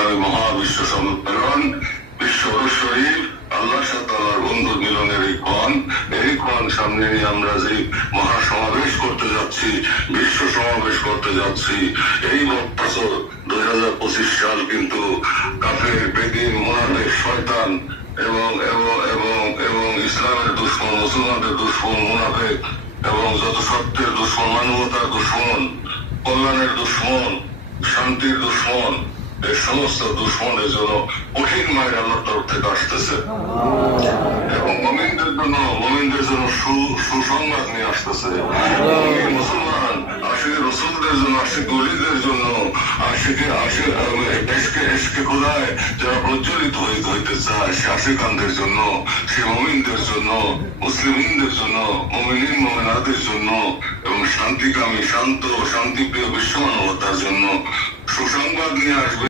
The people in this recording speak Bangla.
ইসলামী মহাবিশ্ব সম্মেলন বিশ্ব শরীফ আল্লাহ সাতালার বন্ধু মিলনের এই ক্ষণ এই ক্ষণ সামনে নিয়ে আমরা যে মহাসমাবেশ করতে যাচ্ছি, বিশ্ব সমাবেশ করতে যাচ্ছি, এই বছর দুই হাজার পঁচিশ সাল কিন্তু কাফের, বেদিন, মোনাফেক, শয়তান এবং এবং এবং এবং ইসলামের দুশ্মন, মুসলমানদের দুশ্মন, মুনাফেক এবং যত সত্যের দুশ্মন, মানবতার দুশ্মন, কল্যাণের দুশ্মন, শান্তির দুশ্মন সমস্ত দুশ্মনের জন্য কঠিন মায়ের আল্লাহর তরফ থেকে আসতেছে। এবং মমিনদের জন্য মমিনদের জন্য সুসংবাদ নিয়ে আসতেছে। মুসলমান আশিক রসুলদের জন্য, আশিক গলিদের জন্য, আশিকে, আশিক এসকে এসকে যারা প্রজ্বলিত হইতে চায়, সে আশিকানদের জন্য, সে মমিনদের জন্য মুসলিমদের জন্য, মমিনিন মমিনাদের জন্য, এবং শান্তিকামী, শান্ত, শান্তিপ্রিয় বিশ্ব মানবতার জন্য সুসংবাদ নিয়ে আসবে।